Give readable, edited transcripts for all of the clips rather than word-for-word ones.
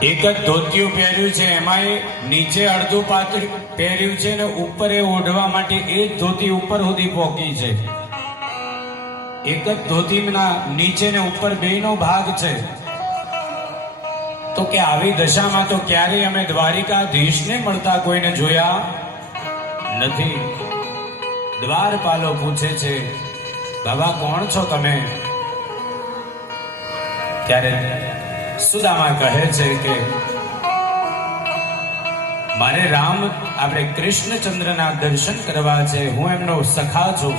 એક જ ધોતિયું પહેર્યું છે, એમાં નીચે અડધું પાતળું પહેર્યું છે ને ઉપર એ ઓઢવા માટે એ જ ધોતી ઉપર સુધી પહોંચી છે. એક જ ધોતીના નીચે ને ઉપર બેનો ભાગ છે. તો કે આવી દશામાં તો ક્યારેય અમે દ્વારિકાધીશને મળતા કોઈને જોયા નથી. દ્વારપાલો પૂછે છે, બાબા કોણ છો તમે? ત્યારે સુદામા કહે છે કે મારે રામ આપણે કૃષ્ણચંદ્રના દર્શન કરવા છે, હું એમનો સખા છું.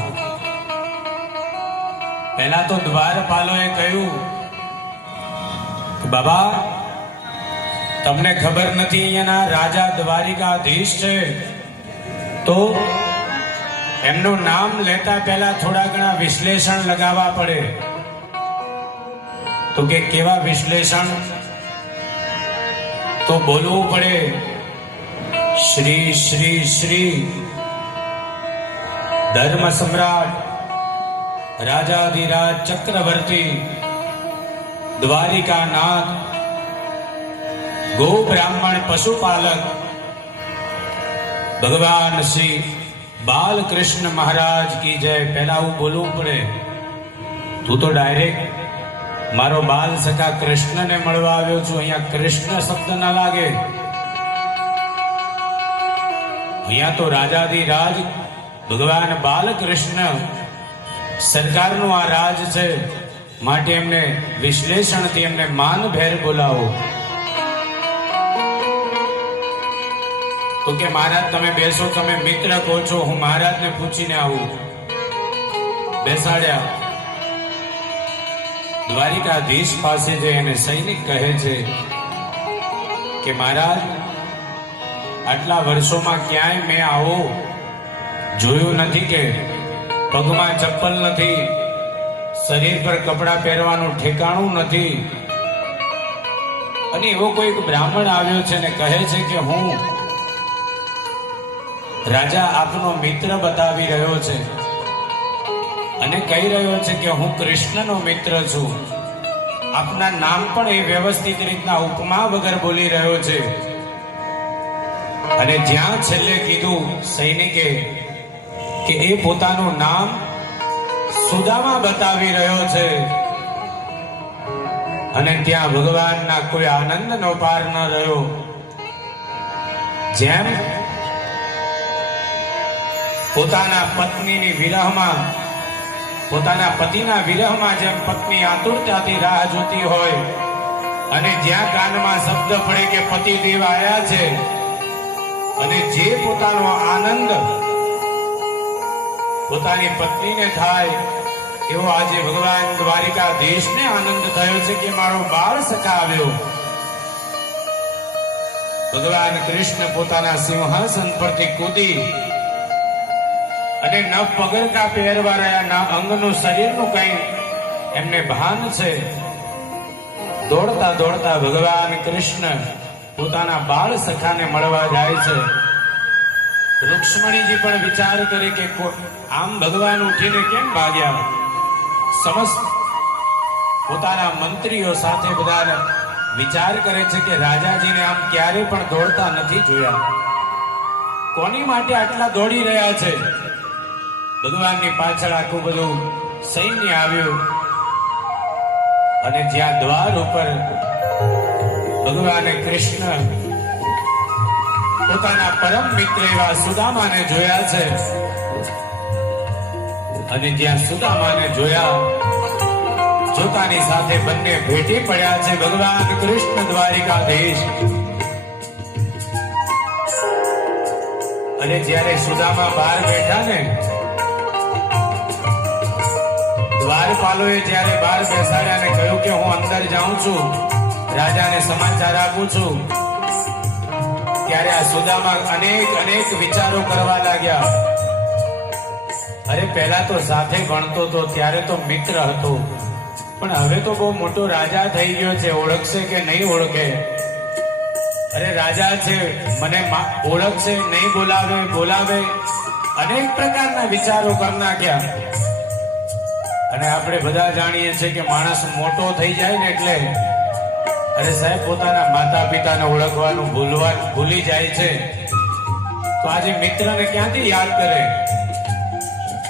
પહેલા તો દ્વારપાલોએ કહ્યું બાબા તમને ખબર નથી અહીંયાના રાજા દ્વારિકાધીશ છે, તો એમનું નામ લેતા પહેલા થોડા ઘણા વિશ્લેષણ લગાવવા પડે. તો કે કેવા વિશ્લેષણ? તો બોલવું પડે શ્રી શ્રી શ્રી ધર્મ સમ્રાટ રાજાધિરાજ ચક્રવર્તી દ્વારિકાનાથ ગો બ્રાહ્મણ પશુપાલક ભગવાન શ્રી બાલકૃષ્ણ મહારાજ કી જય. પહેલા હું બોલવું પડે. તું તો ડાયરેક્ટ મારો બાલ સખા કૃષ્ણને મળવા આવ્યો છું, અહીંયા કૃષ્ણ શબ્દ ના લાગે. અહીંયા તો રાજાધિરાજ ભગવાન બાલકૃષ્ણ સરકારનું આ રાજ છે, માટે એમને વિશ્લેષણથી એમને માનભેર બોલાવો. તો કે મહારાજ તમે બેસો, તમે મિત્ર કહો છો, હું મહારાજને પૂછીને આવું. બેસાડ્યા. દ્વારિકાધીશ પાસે જઈ અને સૈનિક કહે છે કે મહારાજ આટલા વર્ષોમાં ક્યાંય મેં આવો જોયું નથી કે પગમાં ચપ્પલ નથી, શરીર પર કપડાં પહેરવાનું ઠેકાણું નથી, અને એવો કોઈ બ્રાહ્મણ આવ્યો છે ને કહે છે કે હું રાજા આપનો મિત્ર બતાવી રહ્યો છે અને કહી રહ્યો છે કે હું કૃષ્ણનો મિત્ર છું. આપના નામ પણ એ વ્યવસ્થિત રીતના ઉપમા વગર બોલી રહ્યો છે. અને જ્યાં છેલ્લે કીધું સૈનિકે કે એ પોતાનું નામ સુદામા બતાવી રહ્યો છે, અને ત્યાં ભગવાનના કોઈ આનંદનો પાર ન રહ્યો. જેમ પોતાના પત્નીની વિરહમાં, પોતાના પતિના વિરહમાં જેમ પત્ની આતુરતાથી રાહ જોતી હોય, અને જ્યાં કાનમાં શબ્દ પડે કે પતિદેવ આવ્યા છે, અને જે પોતાનો આનંદ પોતાની પત્નીને થાય, એવો આજે ભગવાન દ્વારિકાધીશને આનંદ થયો છે કે મારો બાળ સખા આવ્યો. ભગવાન કૃષ્ણ પોતાના સિંહાસન પરથી કૂદી અને ન પગરખા પહેરવા રહ્યા, ના અંગનું શરીરનું કઈ એમને ભાન છે. દોડતા દોડતા ભગવાન કૃષ્ણ પોતાના બાળ સખાને મળવા જાય છે. રુક્ષ્મણીજી પણ વિચાર કરે કે આમ ભગવાન ઉઠીને કેમ ભાગ્યા. સમસ્ત પોતાના મંત્રીઓ સાથે બધા વિચાર કરે છે કે રાજાજીને આમ ક્યારે પણ દોડતા નથી જોયા. કોની માટે આટલા દોડી રહ્યા છે? ભગવાનની પાછળ આખું બધું સૈન્ય આવ્યું, અને જ્યાં દ્વાર ઉપર ભગવાને કૃષ્ણ પોતાના પરમ મિત્ર એવા સુદામાને જોયા છે, અને જ્યાં સુદામાને જોયા, જોતાની સાથે બંને ભેટી પડ્યા છે ભગવાન કૃષ્ણ દ્વારિકાધીશ. અને જ્યારે સુદામા બહાર બેઠા ને, દ્વારપાલોએ જ્યારે બહાર બેસાડ્યા અને કહ્યું કે હું અંદર જાઉં છું, રાજાને સમાચાર આપું છું, ત્યારે આ સુદામા અનેક વિચારો કરવા લાગ્યા. અરે પહેલા તો સાથે ભણતો હતો, ત્યારે તો મિત્ર હતો, પણ હવે તો બહુ મોટો રાજા થઈ ગયો છે, ઓળખશે કે નહીં ઓળખે? અરે રાજા છે, મને ઓળખશે નહીં, બોલાવે, અનેક પ્રકારના વિચારો કરી નાખ્યા. અને આપણે બધા જાણીએ છીએ કે માણસ મોટો થઈ જાય ને એટલે અરે સાહેબ, પોતાના માતા પિતાને ઓળખવાનું ભૂલી જાય છે તો આજે મિત્રને ક્યાંથી યાદ કરે?